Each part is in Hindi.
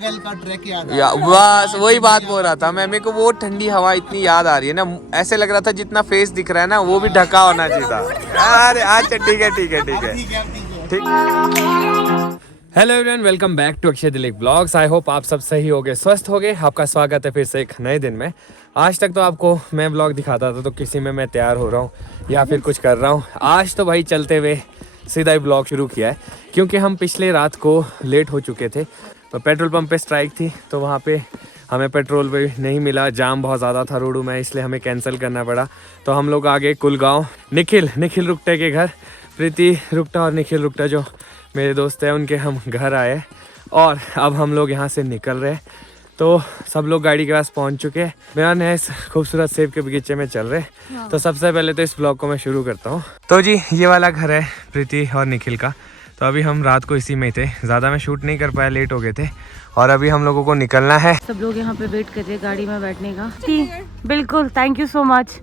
का ट्रैक याद बस वही बात बोल रहा था मैं। मेरे को वो ठंडी हवा इतनी याद आ रही है ना, ऐसे लग रहा था जितना फेस दिख रहा है ना वो भी ढका होना चाहिए था। अरे अच्छा ठीक है ठीक है ठीक है ठीक। Hello everyone, welcome back to Akshay Dilip blogs. I hope आप सब सही होगे, स्वस्थ होगे। आपका स्वागत है फिर से एक नए दिन में। आज तक तो आपको मैं ब्लॉग दिखाता था तो किसी में मैं तैयार हो रहा हूँ या फिर कुछ कर रहा हूँ। आज तो भाई चलते हुए सीधा ही ब्लॉग शुरू किया है, क्योंकि हम पिछले रात को लेट हो चुके थे। तो पेट्रोल पंप पे स्ट्राइक थी तो वहाँ पे हमें पेट्रोल भी नहीं मिला, जाम बहुत ज़्यादा था रोडू में, इसलिए हमें कैंसिल करना पड़ा। तो हम लोग आगे कुलगांव निखिल रुकटे के घर, प्रीति रुकटा और निखिल रुकटा जो मेरे दोस्त हैं उनके हम घर आए और अब हम लोग यहाँ से निकल रहे हैं। तो सब लोग गाड़ी के पास पहुँच चुके हैं। मेरा नया इस खूबसूरत सेब के बगीचे में चल रहे हैं। तो सबसे पहले तो इस ब्लॉग को मैं शुरू करता हूँ। तो जी ये वाला घर है प्रीति और निखिल का। तो अभी हम रात को इसी में थे, ज़्यादा मैं शूट नहीं कर पाया, लेट हो गए थे। और अभी हम लोगों को निकलना है। सब लोग यहाँ पे वेट कर रहे हैं गाड़ी में बैठने का। बिल्कुल, thank you so much.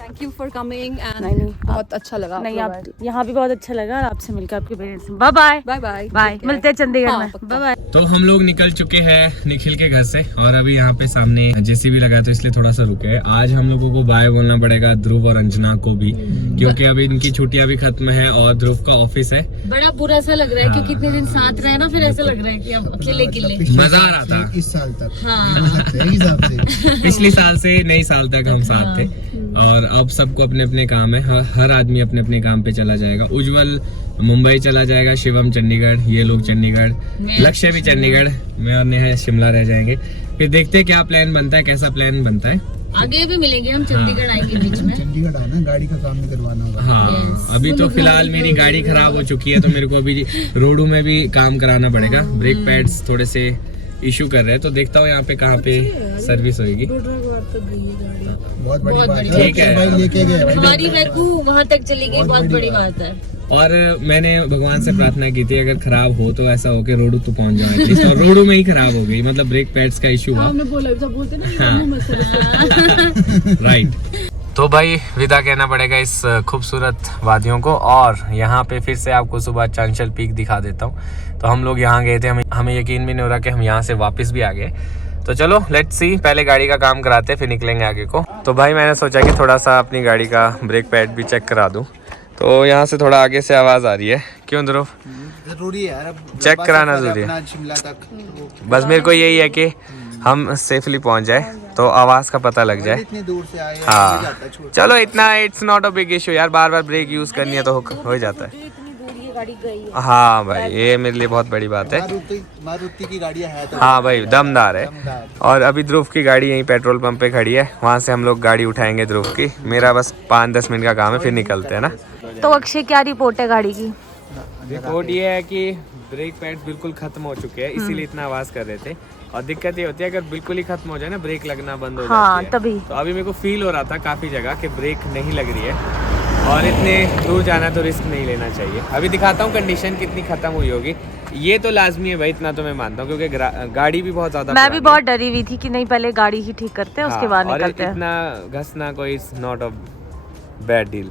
Thank you for coming and बहुत अच्छा लगा। नहीं आप यहाँ भी बहुत अच्छा लगा और आपसे मिलकर आपके parents. Bye bye bye bye bye, मिलते हैं चंडीगढ़ में। Bye bye. तो हम लोग निकल चुके हैं निखिल के घर से और अभी यहाँ पे सामने जेसीबी लगा तो इसलिए थोड़ा सा रुके हैं। आज हम लोगों को बाय बोलना पड़ेगा ध्रुव और अंजना को भी, क्योंकि अभी इनकी छुट्टियां भी खत्म है और ध्रुव का ऑफिस है। बड़ा बुरा सा लग रहा है क्योंकि इतने दिन साथ रहे ना, फिर ऐसा लग रहा है कि अब अकेले मजा आ रहा था इस साल तक। हाँ। पिछले साल से नई साल तक हम साथ थे और अब सबको अपने अपने काम है। हर आदमी अपने अपने काम पे चला जाएगा। उज्जवल मुंबई चला जाएगा, शिवम चंडीगढ़, ये लोग चंडीगढ़, लक्ष्य भी चंडीगढ़, मैं और नेहा शिमला रह जाएंगे। फिर देखते हैं क्या प्लान बनता है, कैसा प्लान बनता है। आगे भी मिलेंगे हम, चंडीगढ़ आएंगे बीच में। चंडीगढ़ आना, गाड़ी का काम भी करवाना होगा। हाँ अभी तो फिलहाल मेरी गाड़ी खराब हो चुकी है तो मेरे को अभी रोडू में भी काम कराना पड़ेगा। ब्रेक पैड्स थोड़े से इशू कर रहे हैं तो देखता हूँ यहाँ पे कहाँ पे सर्विस होगी। बहुत बड़ी बात है। ठीक है, भाई लेके गए हमारी वैकू वहाँ तक चली गई, बहुत बड़ी बात है। और मैंने भगवान से प्रार्थना की थी अगर खराब हो तो ऐसा हो कि रोडू तो पहुंच जाए एटलीस्ट। और रोडू में ही खराब हो गई, मतलब ब्रेक पैड्स का इशू हुआ। राइट। तो भाई विदा कहना पड़ेगा इस खूबसूरत वादियों को और यहाँ पे फिर से आपको सुबह चांचल पीक दिखा देता हूँ। तो हम लोग यहाँ गए थे, हमें यकीन भी नहीं हो रहा कि हम यहाँ से वापस भी आ गए। तो चलो लेट्स सी, पहले गाड़ी का काम कराते फिर निकलेंगे आगे को। तो भाई मैंने सोचा कि थोड़ा सा अपनी गाड़ी का ब्रेक पैड भी चेक करा दूँ। तो यहाँ से थोड़ा आगे से आवाज़ आ रही है, क्यों ध्रुव? जरूरी है यार, अब चेक कराना जरूरी है। शिमला तक बस मेरे को यही है कि हम सेफली पहुँच जाए तो आवाज़ का पता लग जाए। इतनी दूर से आए, हाँ चलो इतना, it's not a big issue यार, बार बार ब्रेक यूज़ करनी है तो हो जाता है। हाँ भाई ये मेरे लिए बहुत बड़ी बात है। मारुति की गाड़ियाँ है तो हाँ भाई दमदार है। और अभी ध्रुव की गाड़ी यहीं पेट्रोल पंप पे खड़ी है, वहाँ से हम लोग गाड़ी उठाएंगे ध्रुव की। मेरा बस 5-10 मिनट का काम है, फिर निकलते हैं ना। तो अक्षय क्या रिपोर्ट है गाड़ी की? रिपोर्ट ये है कि ब्रेक पैड्स बिल्कुल खत्म हो चुके हैं, इसीलिए इतना आवाज़ कर रहे थे। और दिक्कत ये होती है अगर बिल्कुल ही खत्म हो जाए ना, ब्रेक लगना बंद हो जाती है। तभी तो अभी मेरे को फील हो रहा था काफ़ी जगह कि ब्रेक नहीं लग रही है और इतने दूर जाना तो रिस्क नहीं लेना चाहिए। अभी दिखाता हूँ कंडीशन कितनी खत्म हुई होगी। ये तो लाजमी है भाई, इतना तो मैं मानता हूँ क्योंकि गाड़ी भी बहुत ज्यादा, मैं भी बहुत डरी हुई थी कि नहीं पहले गाड़ी ही ठीक करते हैं उसके बाद निकलते हैं। इतना घसना कोई नॉट अ बैड डील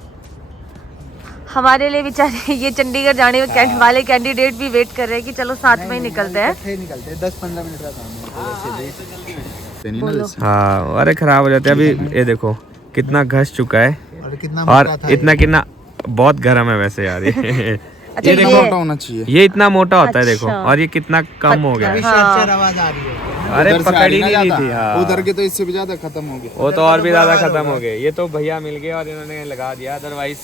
हमारे लिए बेचारे ये चंडीगढ़ जाने वाले कैंडिडेट भी वेट कर रहे हैं कि चलो साथ में ही निकलते हैं। 10-15 मिनट का काम है। हाँ अरे खराब हो जाते हैं। अभी ये देखो कितना घस चुका है और इतना बहुत गर्म है वैसे यार। ये देखो मोटा होना चाहिए, ये इतना मोटा होता है देखो, और ये कितना कम हो गया है। आवाज आ रही है। अरे पकड़ी नहीं थी। हाँ उधर के तो इससे भी ज्यादा खत्म हो गए, वो तो और भी ज्यादा खत्म हो गए। ये तो भैया मिल गए और इन्होंने लगा दिया, अदरवाइज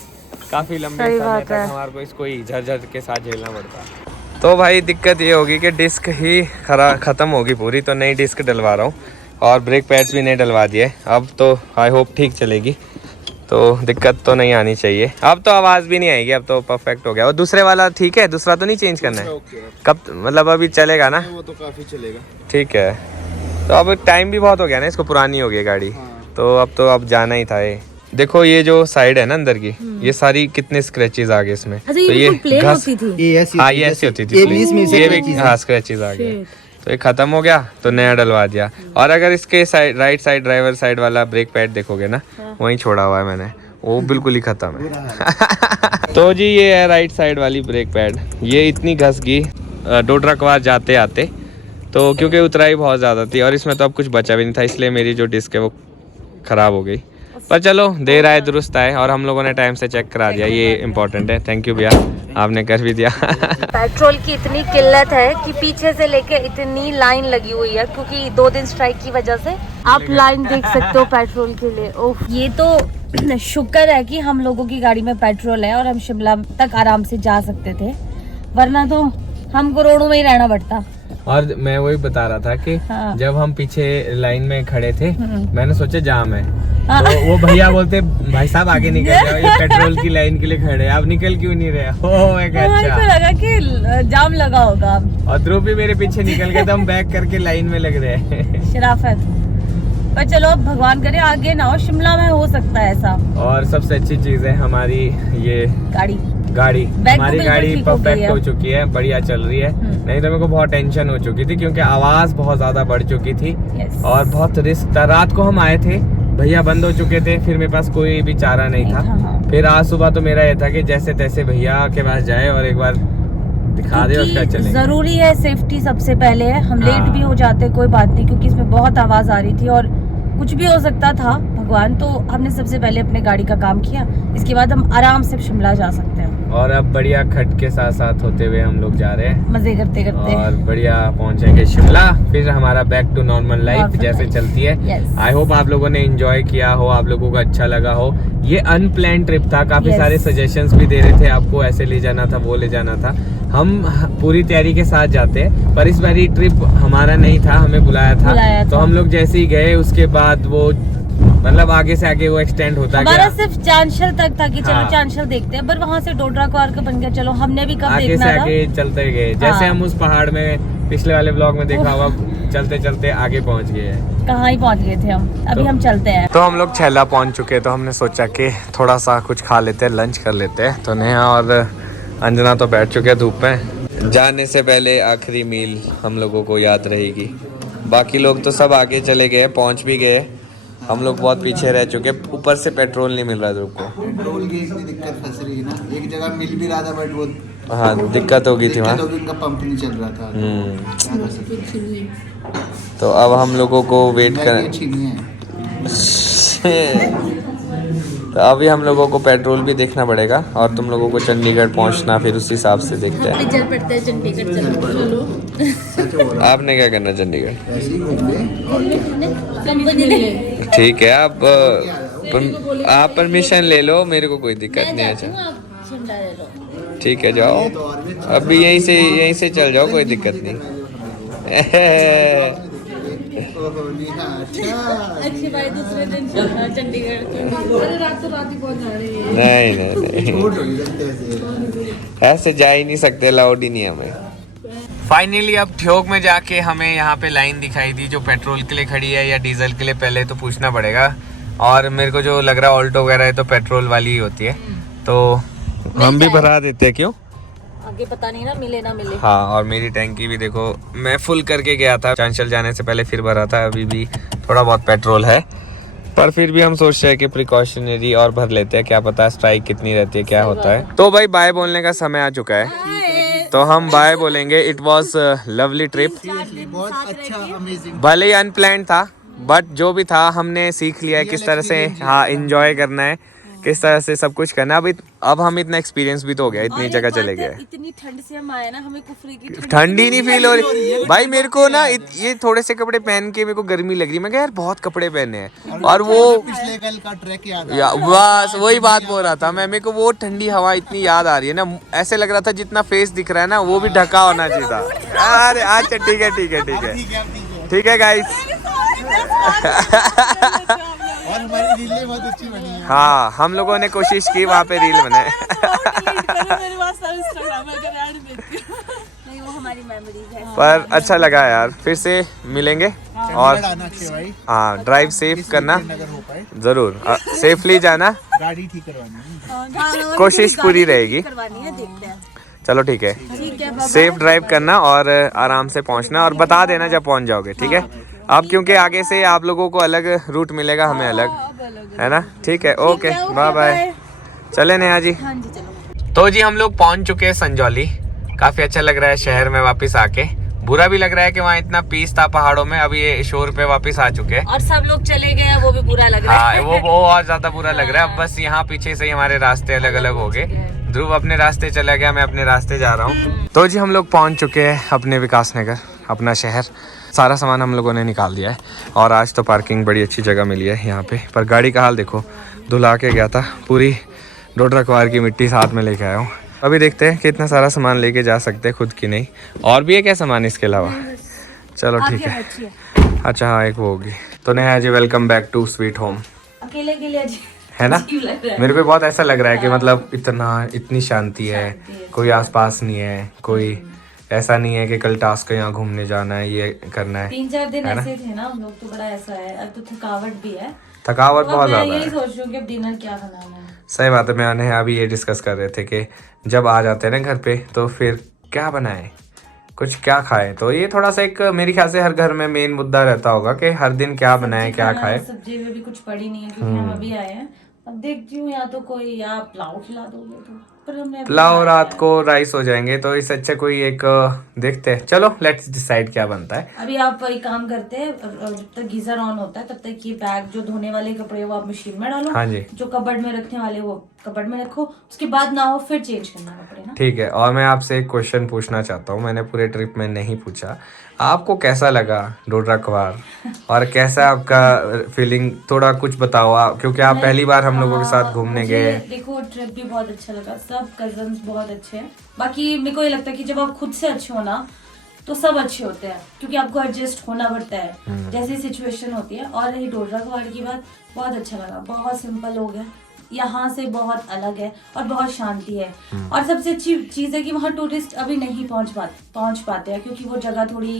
काफी लंबे समय तक हमारे को इसको ही झरझर के साथ झेलना पड़ता। तो भाई दिक्कत ये होगी कि डिस्क ही खत्म होगी पूरी, तो नई डिस्क डलवा रहा हूँ और ब्रेक पैड्स भी नहीं डलवा दिए। अब तो आई होप ठीक चलेगी, तो दिक्कत तो नहीं आनी चाहिए। अब तो आवाज़ भी नहीं आएगी, अब तो परफेक्ट हो गया। और दूसरे वाला ठीक है, दूसरा तो नहीं चेंज करना है? कब मतलब अभी चलेगा ना? वो तो काफी चलेगा। ठीक है, तो अब टाइम भी बहुत हो गया ना, इसको पुरानी हो गई गाड़ी। तो अब जाना ही था। ये देखो ये जो साइड है ना अंदर की, ये सारी कितने स्क्रैचेस आ गए इसमें। तो ये घस, हाँ ये ऐसी होती थी, ये भी हाँ स्क्रैचेस आ गए। तो ये खत्म हो गया तो नया डलवा दिया। और अगर इसके side right side driver side वाला ब्रेक पैड देखोगे ना, वहीं छोड़ा हुआ है मैंने, वो बिल्कुल ही खत्म है। तो जी ये है राइट साइड वाली ब्रेक पैड, ये इतनी घस गई 2 ट्रक बार जाते आते, तो क्योंकि उतराई बहुत ज़्यादा थी और इसमें तो अब कुछ बचा भी नहीं था, इसलिए मेरी जो डिस्क है वो ख़राब हो गई। पर चलो देर आए दुरुस्त आए, और हम लोगों ने टाइम से चेक करा दिया, ये इम्पोर्टेंट है। थैंक यू भैया, आपने कर भी दिया। पेट्रोल की इतनी किल्लत है कि पीछे से लेके इतनी लाइन लगी हुई है, क्योंकि 2 दिन स्ट्राइक की वजह से। आप लाइन देख सकते हो पेट्रोल के लिए। ओह, ये तो शुक्र है कि हम लोगों की गाड़ी में पेट्रोल है और हम शिमला तक आराम से जा सकते थे, वरना तो हमको रोडों में ही रहना पड़ता। और मैं वही बता रहा था कि हाँ। जब हम पीछे लाइन में खड़े थे, मैंने सोचा जाम है, तो वो भैया बोलते भाई साहब आगे निकल जाओ, ये पेट्रोल की लाइन के लिए खड़े, आप निकल क्यों नहीं रहे हो? अच्छा लगा कि जाम लगा होगा। और ध्रुव भी मेरे पीछे निकल गए, तो हम बैक करके लाइन में लग रहे हैं। शराफत। पर चलो भगवान करे आगे ना हो, शिमला में हो सकता है ऐसा। और सबसे अच्छी चीज है हमारी ये गाड़ी हमारी गाड़ी परफेक्ट हो चुकी है, बढ़िया चल रही है। नहीं तो मेरे को बहुत टेंशन हो चुकी थी, क्योंकि आवाज बहुत ज्यादा बढ़ चुकी थी और बहुत रिस्क था। रात को हम आए थे, भैया बंद हो चुके थे, फिर मेरे पास कोई भी चारा नहीं था। फिर आज सुबह तो मेरा ये था कि जैसे तैसे भैया के पास जाए और एक बार दिखा दे, उसका चलेंगे। जरूरी है, सेफ्टी सबसे पहले है। हम लेट भी हो जाते कोई बात नहीं, क्योंकि इसमें बहुत आवाज आ रही थी और कुछ भी हो सकता था भगवान। तो हमने सबसे पहले अपने गाड़ी का काम किया, इसके बाद हम आराम से शिमला जा सकते हैं। और अब बढ़िया खट के साथ साथ होते हुए हम लोग जा रहे हैं, मजे करते करते, और बढ़िया पहुंचेंगे शिमला। फिर हमारा बैक टू नॉर्मल लाइफ जैसे चलती है। आई होप आप लोगों ने एंजॉय किया हो, आप लोगों को अच्छा लगा हो। ये अनप्लान ट्रिप था, काफी सारे सजेशंस भी दे रहे थे आपको, ऐसे ले जाना था, वो ले जाना था। हम पूरी तैयारी के साथ जाते हैं, पर इस बारी ट्रिप हमारा नहीं था, हमें बुलाया था। तो हम लोग जैसे ही गए उसके बाद वो मतलब आगे से आगे वो एक्सटेंड होता है। हमारा सिर्फ चांशल तक था कि चलो हाँ। चांशल देखते हैं, पर वहाँ से डोडरा क्वार्क बन गया। चलो हमने भी कब आगे देखना से था, आगे चलते गए। जैसे हम उस पहाड़ में पिछले वाले ब्लॉग में देखा होगा, चलते चलते आगे पहुंच गए हैं। कहाँ ही पहुँच गए थे हम। अभी हम चलते हैं। तो हम लोग छैला पहुंच चुके, तो हमने सोचा कि थोड़ा सा कुछ खा लेते हैं, लंच कर लेते हैं। तो नेहा और अंजना तो बैठ चुके हैं धूप में। जाने से पहले आखिरी मील हम लोगों को याद रहेगी। बाकी लोग तो सब आगे चले गए, पहुंच भी गए, हम लोग बहुत पीछे रह चुके। ऊपर से पेट्रोल नहीं मिल रहा ध्रुव को। पेट्रोल की इतनी दिक्कत फंस रही है ना, एक जगह मिल भी रहा था बट वो हाँ दिक्कत हो गई थी वहाँ, उनका पंप नहीं चल रहा था। क्या कर सकते। तो अब हम लोगों को वेट कर तो अभी हम लोगों को पेट्रोल भी देखना पड़ेगा, और तुम लोगों को चंडीगढ़ पहुंचना, फिर उस हिसाब से देखते हैं। चल पड़ते हैं चंडीगढ़, चलो। आपने क्या करना चंडीगढ़? ठीक है, आप परमिशन ले लो, मेरे को कोई दिक्कत नहीं है। अच्छा ठीक है, जाओ अभी यहीं से चल जाओ, कोई दिक्कत नहीं। अच्छी भाई दूसरे दिन चंडीगढ़ नहीं ऐसे जा ही नहीं सकते, अलाउड ही नहीं हमें। फाइनली अब ठियोग में जाके हमें यहाँ पे लाइन दिखाई दी, जो पेट्रोल के लिए खड़ी है या डीजल के लिए, पहले तो पूछना पड़ेगा। और मेरे को जो लग रहा है ऑल्टो वगैरह है तो पेट्रोल वाली ही होती है, तो हम भी भरा देते हैं। क्यों आगे पता नहीं ना, मिले ना मिले। हाँ, और मेरी टैंकी भी देखो, मैं फुल करके गया था चांशल जाने से पहले, फिर भरा था। अभी भी थोड़ा बहुत पेट्रोल है, पर फिर भी हम सोच रहे हैं कि प्रिकॉशनरी और भर लेते हैं, क्या पता स्ट्राइक कितनी रहती है, क्या होता है। तो भाई बाय बोलने का समय आ चुका है, तो हम बाय बोलेंगे। इट वॉज लवली ट्रिप, बहुत अच्छा, अमेजिंग। भले ही अनप्लान्ड था, बट जो भी था हमने सीख लिया है किस तरह से हाँ एंजॉय करना है, किस तरह से सब कुछ करना। अब हम इतना एक्सपीरियंस भी तो हो गया, इतनी जगह चले गए। इतनी ठंड से हम आए ना, हमें कुफरी की ठंडी नहीं फील हो रही भाई मेरे को ना। ये थोड़े से कपड़े पहन के मेरे को गर्मी लग रही, मैं कहा यार बहुत कपड़े पहने हैं, और वो पिछले कल का ट्रैक याद बस वही बात बोल रहा था मैं। मेरे को वो ठंडी हवा इतनी याद आ रही है ना, ऐसे लग रहा था जितना फेस दिख रहा है ना वो भी ढका होना चाहिए था। अरे अच्छा ठीक है ठीक है ठीक है ठीक है गाइस। और हमारी रीलें बहुत अच्छी बनी है। हाँ, हम लोगों ने कोशिश की वहाँ पे रील बनाए। पर अच्छा लगा यार, फिर से मिलेंगे। और हाँ, ड्राइव सेफ करना जरूर, सेफली जाना, गाड़ी ठीक करवानी है, कोशिश पूरी रहेगी। चलो ठीक है, सेफ ड्राइव करना और आराम से पहुंचना, और बता देना जब पहुंच जाओगे, ठीक है। अब क्योंकि आगे से आप लोगों को अलग रूट मिलेगा, हमें अलग, है ना। ठीक है, ओके बाय बाय। चले नेहा जी। हाँ जी चलो। तो जी हम लोग पहुंच चुके हैं संजौली। काफी अच्छा लग रहा है शहर में वापस आके, बुरा भी लग रहा है कि वहाँ इतना पीस था पहाड़ों में, अभी ये शोर पे वापस आ चुके हैं और सब लोग चले गए, वो भी बुरा लग रहा है। हाँ, वो और ज्यादा बुरा लग रहा है। अब बस यहाँ पीछे से ही हमारे रास्ते अलग अलग हो गए। ध्रुव अपने रास्ते चला गया, मैं अपने रास्ते जा रहा हूँ। तो जी हम लोग पहुँच चुके हैं अपने विकास नगर, अपना शहर। सारा सामान हम लोगों ने निकाल दिया है और आज तो पार्किंग बड़ी अच्छी जगह मिली है यहाँ पे। पर गाड़ी का हाल देखो, धुला के गया था, पूरी डोडरा कुवार की मिट्टी साथ में लेके आया हूँ। अभी देखते हैं कितना सारा सामान लेके जा सकते हैं, खुद की नहीं। और भी है क्या सामान इसके अलावा? चलो ठीक है। अच्छा हाँ, एक वो होगी। तो Neha ji, welcome back to sweet home. अकेले अकेले है ना, मेरे को बहुत ऐसा लग रहा है कि मतलब इतनी शांति है, कोई आसपास नहीं है, कोई ऐसा नहीं है कि कल टास्क यहाँ घूमने जाना है, ये करना है। 3-4 दिन ऐसे थे ना हम लोग, तो बड़ा ऐसा है। अब तो थकावट भी है, थकावट बहुत ज्यादा मैं है। यही सोच रही हूँ कि अब डिनर क्या बनाना है। सही बात है। मैं नेहा अभी ये डिस्कस कर रहे थे कि जब आ जाते हैं ना घर पे तो फिर क्या बनाए, कुछ क्या खाए। तो ये थोड़ा सा एक मेरे ख्याल से हर घर में मेन मुद्दा रहता होगा कि हर दिन क्या बनाए, क्या खाए। सब्जी में भी कुछ पड़ी नहीं है क्योंकि हम अभी आए हैं। अब देखती हूँ, या तो कोई या पुलाव खिला दोगे तो, पर हमने पुलाव रात को राइस हो जाएंगे, तो इससे अच्छा कोई एक देखते हैं। चलो लेट्स डिसाइड क्या बनता है। अभी आप एक काम करते हैं, जब तक गीजर ऑन होता है तब तक ये बैग जो धोने वाले कपड़े वो आप मशीन में डालो। हाँ जी। जो कबर्ड में रखने वाले वो कबर्ड में रखो, उसके बाद ना हो फिर चेंज करना कपड़े ना। ठीक है। और मैं आपसे एक क्वेश्चन पूछना चाहता हूँ, मैंने पूरे ट्रिप में नहीं पूछा। आपको कैसा लगा डोडरा कुवार और कैसा आपका फीलिंग, थोड़ा कुछ बताओ आप, क्योंकि आप पहली बार हम लोगों के साथ घूमने गए। देखो ट्रिप भी बहुत अच्छा लगा, सब कजन्स बहुत अच्छे हैं। बाकी मेरे को ये लगता है कि जब आप खुद से अच्छे हो ना तो सब अच्छे होते हैं, क्योंकि आपको एडजस्ट होना पड़ता है जैसी सिचुएशन होती है। और रही डोडरा कुवार की बात, बहुत अच्छा लगा, बहुत सिंपल हो गया, यहाँ से बहुत अलग है और बहुत शांति है। और सबसे अच्छी चीज है कि वहाँ टूरिस्ट अभी नहीं पहुँच पाते हैं, क्योंकि वो जगह थोड़ी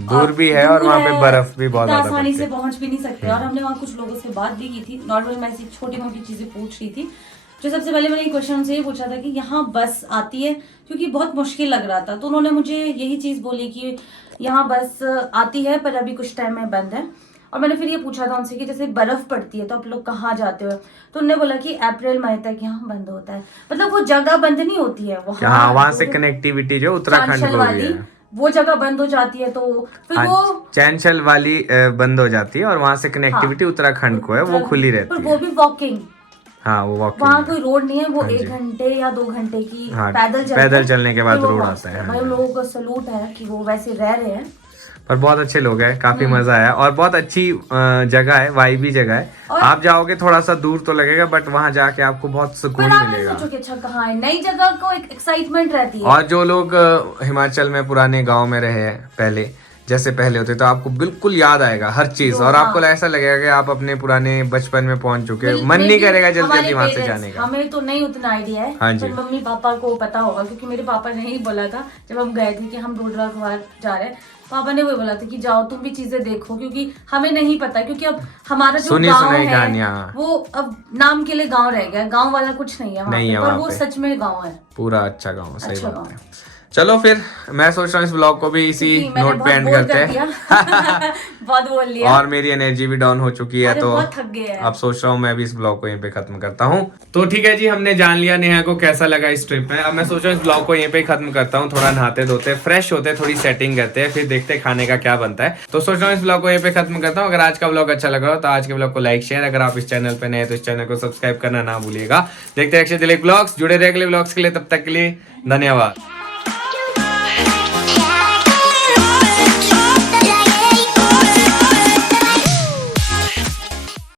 दूर भी है और वहाँ पे बर्फ भी बहुत ज्यादा आसानी से पहुँच भी नहीं सकते। और हमने वहाँ कुछ लोगों से बात भी की थी, नॉर्मल मैं ऐसी छोटी मोटी चीजें पूछ रही थी। जो सबसे पहले मैंने क्वेश्चन उनसे ये पूछा था कि यहाँ बस आती है, क्योंकि बहुत मुश्किल लग रहा था। तो उन्होंने मुझे यही चीज बोली कि यहाँ बस आती है पर अभी कुछ टाइम में बंद है। और मैंने फिर ये पूछा था उनसे कि जैसे बर्फ पड़ती है तो आप लोग कहाँ जाते हो, तो उन्होंने बोला कि अप्रैल मई तक यहाँ बंद होता है। मतलब वो जगह बंद नहीं होती है, वहाँ से कनेक्टिविटी जो उत्तराखंड को भी है वो जगह बंद हो जाती है। तो फिर वो चैनशल वाली बंद हो जाती है और वहाँ से कनेक्टिविटी उत्तराखंड को है, वो खुली रहती है। वो भी वॉकिंग। हाँ, वो वॉकिंग, वहाँ कोई रोड नहीं है, वो 1 घंटे या 2 घंटे की पैदल चलने के बाद रोड आता है। भाई लोगों को सलूट है कि वो वैसे रह रहे हैं। पर बहुत अच्छे लोग हैं, काफी मजा आया और बहुत अच्छी जगह है, वाइबी जगह है। आप जाओगे थोड़ा सा दूर तो लगेगा, बट वहाँ जाके आपको बहुत सुकून मिलेगा। सोचो कि अच्छा कहाँ है, नई जगह को एक एक्साइटमेंट रहती है। और जो लोग हिमाचल में पुराने गांव में रहे हैं पहले, जैसे पहले होते, तो आपको बिल्कुल याद आएगा हर चीज। और आपको ऐसा लगेगा कि आप अपने पुराने बचपन में पहुंच चुके हैं, मन नहीं करेगा जल्दी जल्दी वहां से जाने का। हमें तो नहीं उतना आइडिया है, पर मम्मी पापा को पता होगा, क्योंकि मेरे पापा ने ही बोला था जब हम गए थे कि हम डोडरा कुवार जा रहे हैं। पापा ने वही बोला था कि जाओ तुम भी चीजें देखो, क्योंकि हमें नहीं पता, क्योंकि अब हमारा जो गांव है वो अब नाम के लिए गांव रह गया, गांव वाला कुछ नहीं है, पर वो सच में गांव है, पूरा अच्छा गांव। सही बात है। चलो फिर मैं सोच रहा हूँ इस ब्लॉग को भी इसी नोट पे एंड करते हैं। बहुत बोल लिया और मेरी एनर्जी भी डाउन हो चुकी है, तो थक गए अब सोच रहा हूँ मैं भी इस ब्लॉग को यहीं पे खत्म करता हूँ। तो ठीक है जी, हमने जान लिया नेहा को कैसा लगा इस ट्रिप में। अब मैं सोच रहा हूँ इस ब्लॉग को यहीं पे खत्म करता हूँ, थोड़ा नहाते धोते फ्रेश होते, थोड़ी सेटिंग करते हैं, फिर देखते हैं खाने का क्या बनता है। तो सोच रहा हूँ इस ब्लॉग को यहीं पे खत्म करता हूँ। अगर आज का ब्लॉग अच्छा लगा हो तो आज के ब्लॉग को लाइक शेयर, अगर आप इस चैनल पे नए तो इस चैनल को सब्सक्राइब करना ना भूलिएगा। देखते हैं अक्षय दिलीप ब्लॉग्स, जुड़े रहे अगले ब्लॉग्स के लिए, तब तक के लिए धन्यवाद।